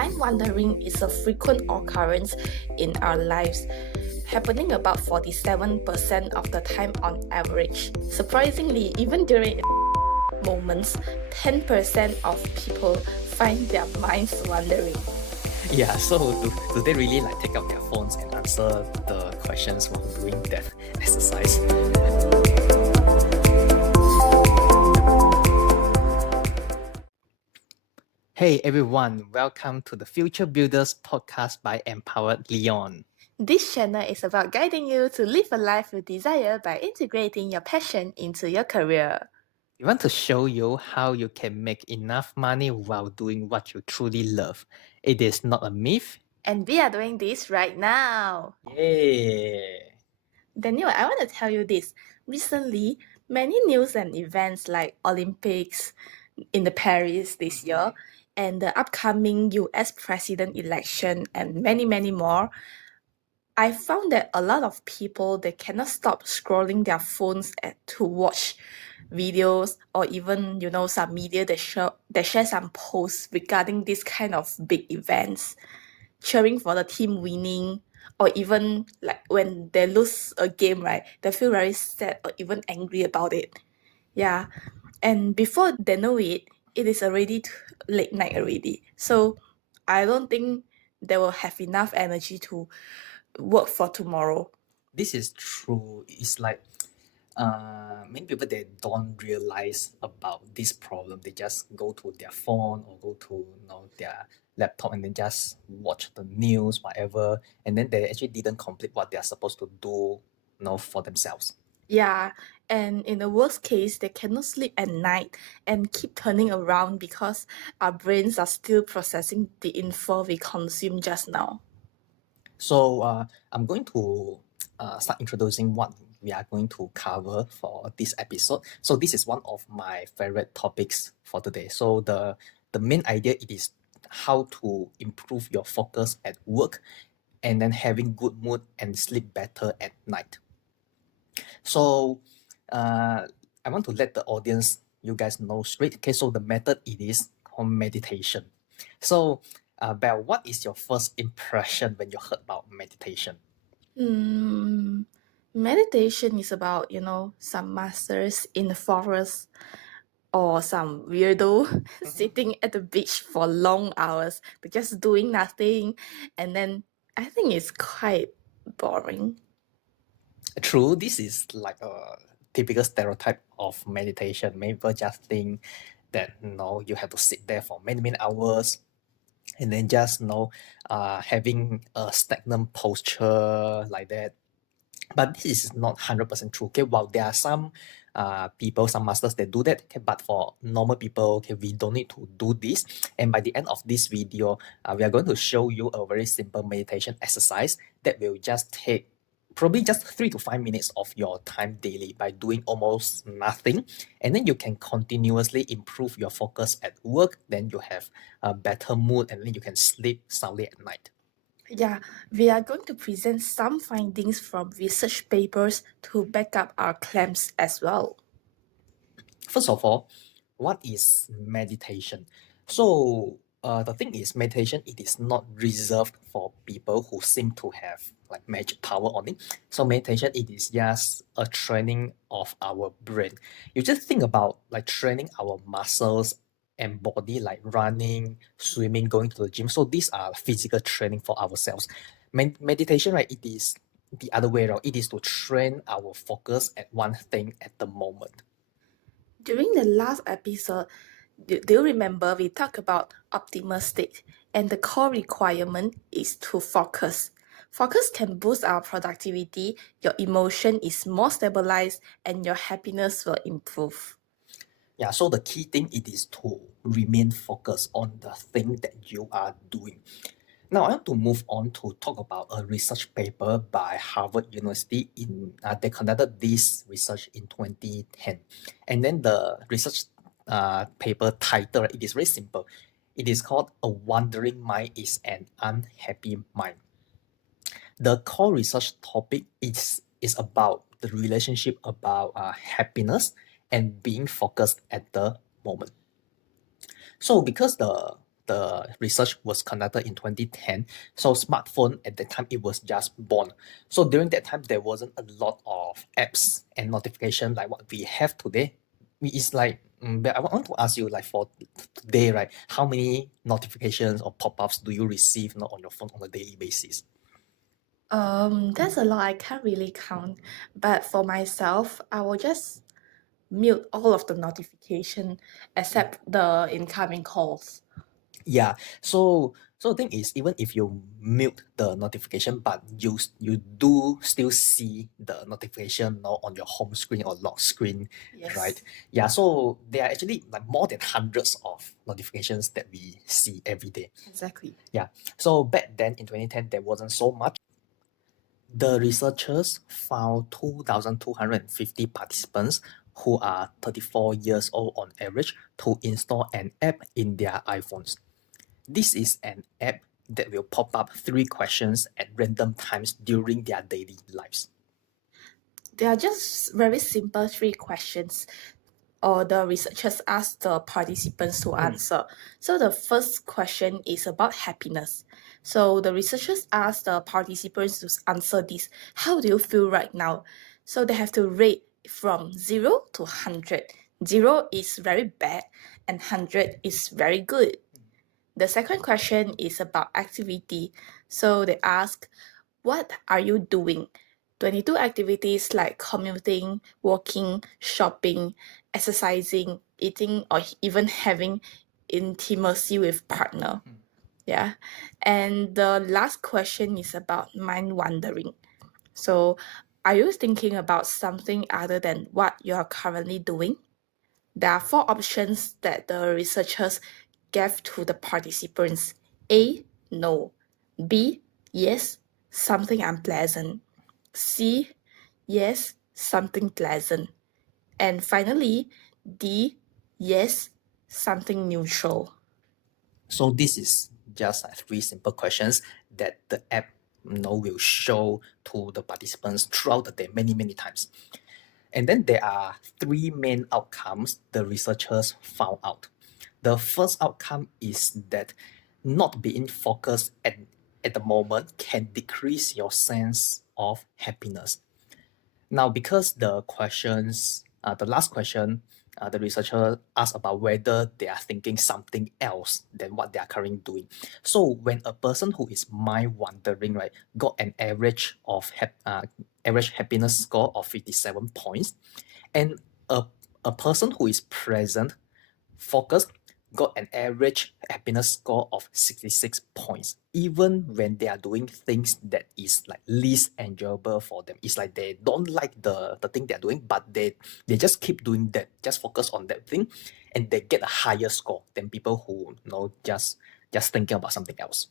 Mind wandering is a frequent occurrence in our lives, happening about 47% of the time on average. Surprisingly, even during moments, 10% of people find their minds wandering. Yeah, so do they really take out their phones and answer the questions while doing that exercise? Hey everyone, welcome to the Future Builders podcast by Empowered Liion. This channel is about guiding you to live a life you desire by integrating your passion into your career. We want to show you how you can make enough money while doing what you truly love. It is not a myth. And we are doing this right now. Yay! Daniel, I want to tell you this. Recently, many news and events like Olympics in the Paris this year and the upcoming US president election and many more, I found that a lot of people, they cannot stop scrolling their phones to watch videos or even some media that share some posts regarding this kind of big events, cheering for the team winning, or even like when they lose a game, right, they feel very sad or even angry about it. Yeah, and before they know it, it is already late night already. So I don't think they will have enough energy to work for tomorrow. This is true. It's like many people, they don't realize about this problem. They just go to their phone or go to their laptop and then just watch the news, whatever, and then they actually didn't complete what they are supposed to do, for themselves. Yeah, and in the worst case, they cannot sleep at night and keep turning around because our brains are still processing the info we consumed just now. So I'm going to start introducing what we are going to cover for this episode. So this is one of my favorite topics for today. So the main idea, it is how to improve your focus at work and then having good mood and sleep better at night. So I want to let the audience, you guys know straight. Okay, so the method, it is called meditation. So Belle, what is your first impression when you heard about meditation? Meditation is about, some masters in the forest or some weirdo sitting at the beach for long hours, but just doing nothing. And then I think it's quite boring. True, this is like a typical stereotype of meditation. Many people just think that you have to sit there for many hours and then just having a stagnant posture like that. But this is not 100% true. Okay, while there are some people, some masters that do that, okay, but for normal people, okay, we don't need to do this. And by the end of this video, we are going to show you a very simple meditation exercise that will just take probably just 3 to 5 minutes of your time daily by doing almost nothing, and then you can continuously improve your focus at work. Then you have a better mood, and then you can sleep soundly at night. Yeah, we are going to present some findings from research papers to back up our claims as well. First of all, what is meditation? So the thing is, meditation, it is not reserved for people who seem to have like magic power on it. So meditation, it is just a training of our brain. You just think about like training our muscles and body, like running, swimming, going to the gym. So these are physical training for ourselves. Meditation, right, it is the other way around. It is to train our focus at one thing at the moment. During the last episode, do you remember we talked about optimal state, and the core requirement is to focus. Focus can boost our productivity, your emotion is more stabilized, and your happiness will improve. Yeah, so the key thing, it is to remain focused on the thing that you are doing. Now, I want to move on to talk about a research paper by Harvard University. They conducted this research in 2010. And then the research paper title, it is very simple. It is called "A Wandering Mind is an Unhappy Mind." The core research topic is about the relationship about happiness and being focused at the moment. So because the the research was conducted in 2010. So smartphone at that time, it was just born. So during that time, there wasn't a lot of apps and notification like what we have today. It's like, but I want to ask you, like for today, right? How many notifications or pop-ups do you receive, on your phone on a daily basis? That's a lot. I can't really count. But for myself, I will just mute all of the notification except the incoming calls. Yeah. So the thing is, even if you mute the notification, but you do still see the notification now on your home screen or lock screen, right? Yes, Yeah. So there are actually like more than hundreds of notifications that we see every day. exactly. Yeah. So back then in 2010, there wasn't so much. The researchers found 2,250 participants who are 34 years old on average to install an app in their iPhones. This is an app that will pop up 3 questions at random times during their daily lives. They are just very simple 3 questions, or the researchers ask the participants to answer. So the first question is about happiness. So the researchers ask the participants to answer this. How do you feel right now? So they have to rate from 0 to 100. 0 is very bad and 100 is very good. The second question is about activity. So they ask, what are you doing? 22 activities like commuting, walking, shopping, exercising, eating, or even having intimacy with partner. Yeah. And the last question is about mind wandering. So, are you thinking about something other than what you are currently doing? There are 4 options that the researchers gave to the participants. A, no. B, yes, something unpleasant. C, yes, something pleasant. And finally, D, yes, something neutral. So this is just like 3 simple questions that the app will show to the participants throughout the day many times. And then there are 3 main outcomes the researchers found out. The first outcome is that not being focused at the moment can decrease your sense of happiness. Now, because the last question, the researcher asked about whether they are thinking something else than what they are currently doing. So, when a person who is mind wandering, right, got an average happiness score of 57 points, and a, a person who is present, focused, got an average happiness score of 66 points, even when they are doing things that is like least enjoyable for them. It's like they don't like the thing they're doing, but they just keep doing that, just focus on that thing, and they get a higher score than people who just thinking about something else.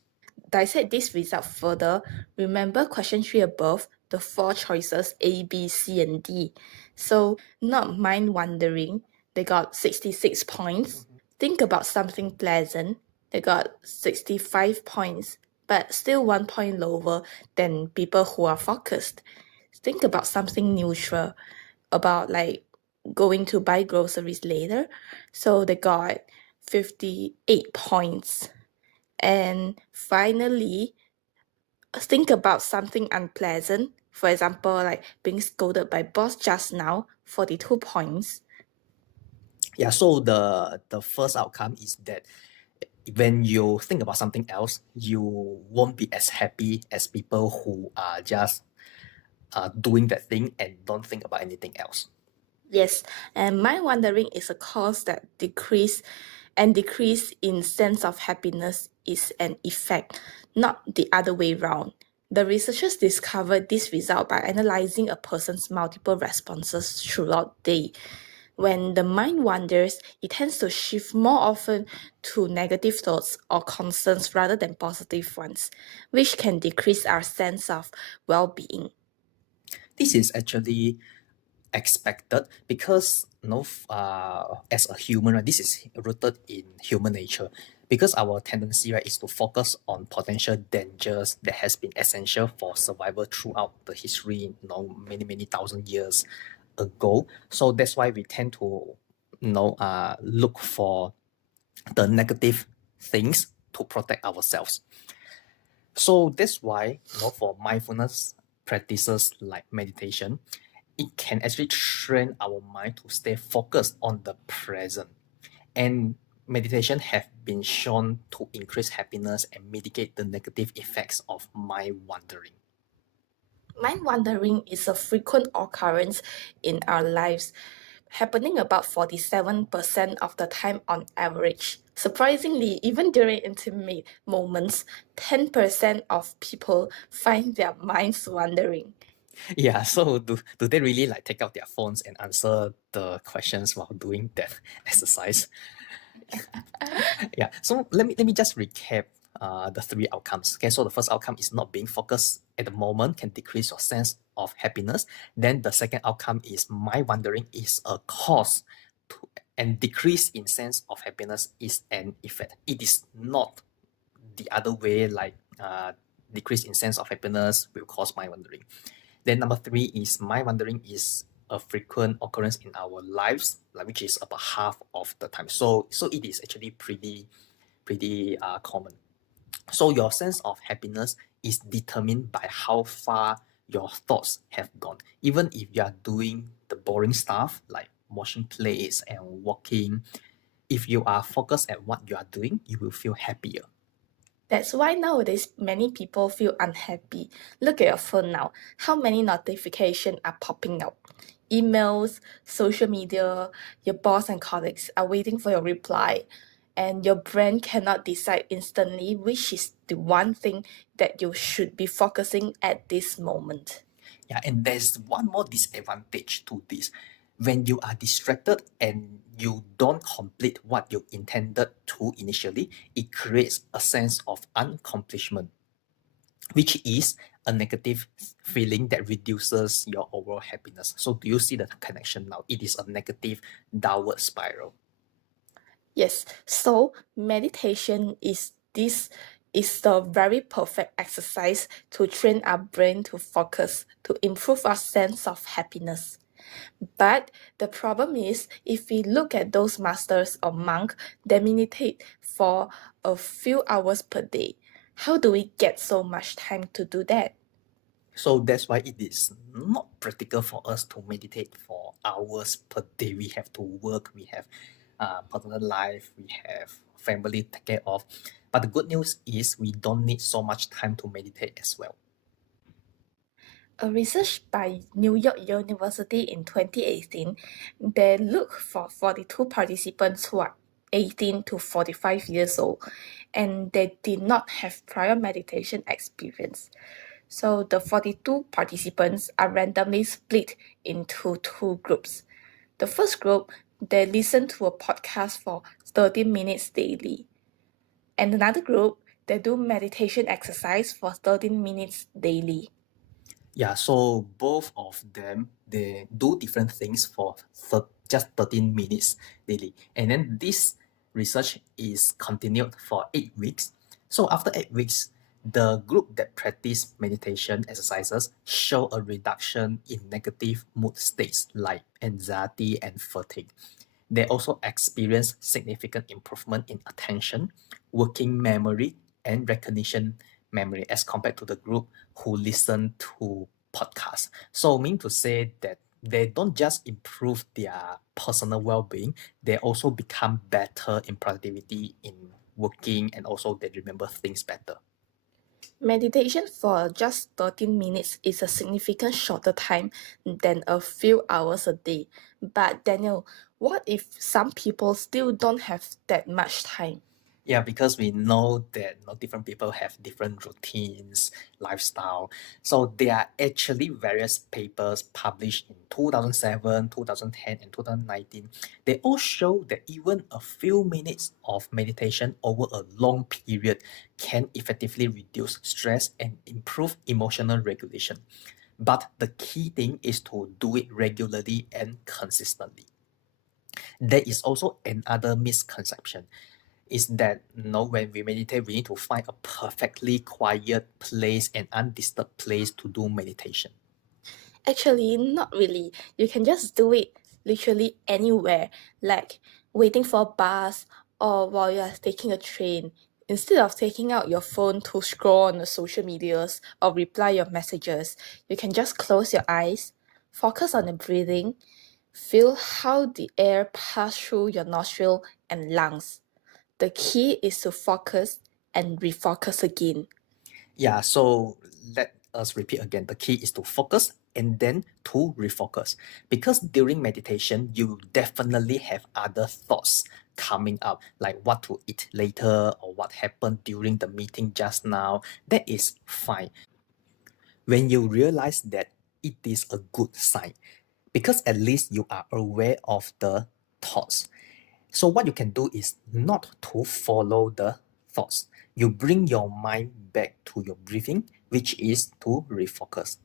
Dissect this result further. Remember question 3 above, the 4 choices A, B, C, and D. So, not mind wandering, they got 66 points. Think about something pleasant, they got 65 points, but still 1 point lower than people who are focused. Think about something neutral, about like going to buy groceries later. So they got 58 points. And finally, think about something unpleasant. For example, like being scolded by boss just now, 42 points. Yeah, so the first outcome is that when you think about something else, you won't be as happy as people who are just doing that thing and don't think about anything else. Yes, and mind wandering is a cause that decrease in sense of happiness is an effect, not the other way round. The researchers discovered this result by analyzing a person's multiple responses throughout the day. When the mind wanders, it tends to shift more often to negative thoughts or concerns rather than positive ones, which can decrease our sense of well-being. This is actually expected because as a human, right, this is rooted in human nature. Because our tendency, right, is to focus on potential dangers that has been essential for survival throughout the history, many thousand years ago. So that's why we tend to look for the negative things to protect ourselves. So that's why, for mindfulness practices like meditation, it can actually train our mind to stay focused on the present. And meditation have been shown to increase happiness and mitigate the negative effects of mind wandering. Mind wandering is a frequent occurrence in our lives, happening about 47% of the time on average. Surprisingly, even during intimate moments, 10% of people find their minds wandering. Yeah, so do they really like take out their phones and answer the questions while doing that exercise? Yeah, so let me just recap the three outcomes. Okay, so the first outcome is not being focused at the moment can decrease your sense of happiness. Then the second outcome is mind wandering is a cause to, and decrease in sense of happiness is an effect. It is not the other way, like decrease in sense of happiness will cause mind wandering. Then number three is mind wandering is a frequent occurrence in our lives, like which is about half of the time. So it is actually pretty common. So your sense of happiness is determined by how far your thoughts have gone. Even if you are doing the boring stuff like washing plates and walking, if you are focused at what you are doing, you will feel happier. That's why nowadays many people feel unhappy. Look at your phone now. How many notifications are popping up? Emails, social media, your boss and colleagues are waiting for your reply, and your brain cannot decide instantly which is the one thing that you should be focusing at this moment. Yeah, and there's one more disadvantage to this. When you are distracted and you don't complete what you intended to initially, it creates a sense of accomplishment, which is a negative feeling that reduces your overall happiness. So, do you see the connection now? It is a negative downward spiral. Yes, so meditation is the very perfect exercise to train our brain to focus, to improve our sense of happiness. But the problem is, if we look at those masters or monks that meditate for a few hours per day, how do we get so much time to do that? So that's why it is not practical for us to meditate for hours per day. We have to work, we have personal life, we have family to take care of. But the good news is we don't need so much time to meditate as well. A research by New York University in 2018, they looked for 42 participants who are 18 to 45 years old, and they did not have prior meditation experience. So the 42 participants are randomly split into two groups. The first group, they listen to a podcast for 30 minutes daily. And another group, they do meditation exercise for 13 minutes daily. Yeah, so both of them they do different things for just 13 minutes daily. And then this research is continued for 8 weeks. So after 8 weeks, the group that practice meditation exercises show a reduction in negative mood states like anxiety and fatigue. They also experience significant improvement in attention, working memory, and recognition memory as compared to the group who listen to podcasts. So, mean to say that they don't just improve their personal well-being, they also become better in productivity, in working, and also they remember things better. Meditation for just 13 minutes is a significant shorter time than a few hours a day. But Daniel, what if some people still don't have that much time? Yeah, because we know that different people have different routines, lifestyle. So there are actually various papers published in 2007, 2010, and 2019. They all show that even a few minutes of meditation over a long period can effectively reduce stress and improve emotional regulation. But the key thing is to do it regularly and consistently. There is also another misconception is that when we meditate, we need to find a perfectly quiet place and undisturbed place to do meditation. Actually, not really. You can just do it literally anywhere, like waiting for a bus or while you are taking a train. Instead of taking out your phone to scroll on the social medias or reply your messages, you can just close your eyes, focus on the breathing, feel how the air passes through your nostril and lungs. The key is to focus and refocus again. Yeah, so let us repeat again. The key is to focus and then to refocus. Because during meditation, you definitely have other thoughts coming up, like what to eat later or what happened during the meeting just now. That is fine. When you realize that, it is a good sign because at least you are aware of the thoughts. So what you can do is not to follow the thoughts. You bring your mind back to your breathing, which is to refocus.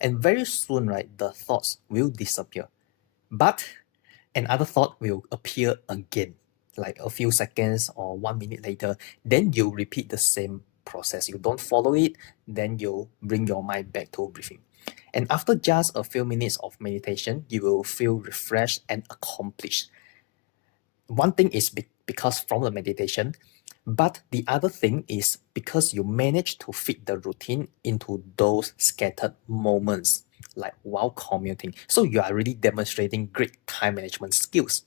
And very soon, right, the thoughts will disappear. But another thought will appear again, like a few seconds or 1 minute later. Then you repeat the same process. You don't follow it, then you bring your mind back to breathing. And after just a few minutes of meditation, you will feel refreshed and accomplished. One thing is because from the meditation, but the other thing is because you manage to fit the routine into those scattered moments, like while commuting. So you are really demonstrating great time management skills.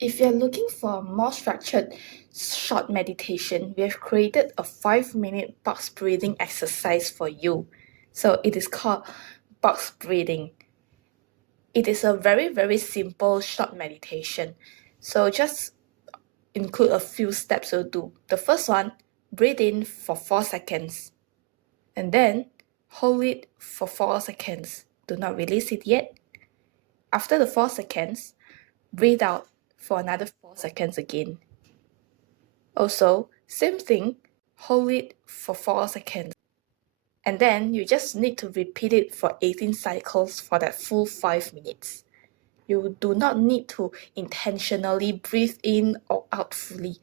If you're looking for a more structured short meditation, we have created a 5-minute box breathing exercise for you. So it is called box breathing. It is a very, very simple short meditation. So just include a few steps you'll do. The first one, breathe in for 4 seconds. And then hold it for 4 seconds. Do not release it yet. After the 4 seconds, breathe out for another 4 seconds again. Also, same thing, hold it for 4 seconds. And then you just need to repeat it for 18 cycles for that full 5 minutes. You do not need to intentionally breathe in or out fully.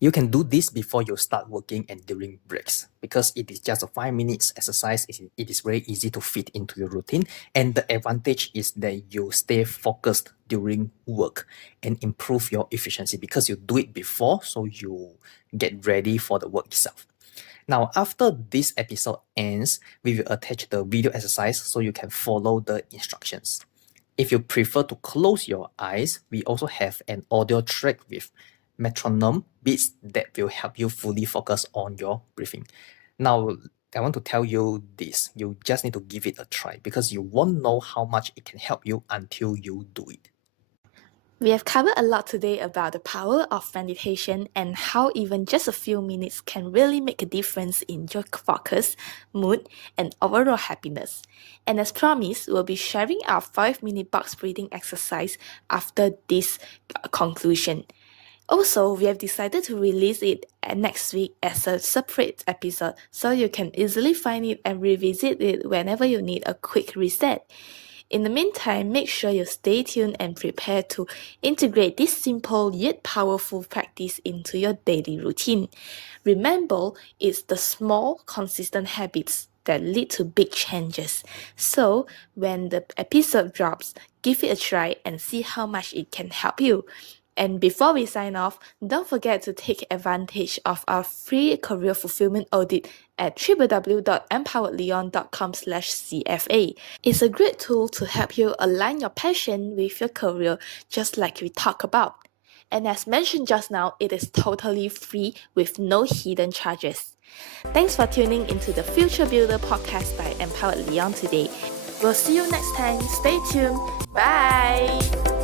You can do this before you start working and during breaks because it is just a 5 minutes exercise. It is very easy to fit into your routine. And the advantage is that you stay focused during work and improve your efficiency because you do it before, so you get ready for the work itself. Now, after this episode ends, we will attach the video exercise so you can follow the instructions. If you prefer to close your eyes, we also have an audio track with metronome beats that will help you fully focus on your breathing. Now, I want to tell you this. You just need to give it a try because you won't know how much it can help you until you do it. We have covered a lot today about the power of meditation and how even just a few minutes can really make a difference in your focus, mood, and overall happiness. And as promised, we'll be sharing our 5-minute box breathing exercise after this conclusion. Also, we have decided to release it next week as a separate episode so you can easily find it and revisit it whenever you need a quick reset. In the meantime, make sure you stay tuned and prepare to integrate this simple yet powerful practice into your daily routine. Remember, it's the small, consistent habits that lead to big changes. So, when the episode drops, give it a try and see how much it can help you. And before we sign off, don't forget to take advantage of our free career fulfillment audit at www.empoweredlion.com/CFA. It's a great tool to help you align your passion with your career, just like we talked about. And as mentioned just now, it is totally free with no hidden charges. Thanks for tuning into the Future Builder podcast by Empowered Liion today. We'll see you next time. Stay tuned. Bye!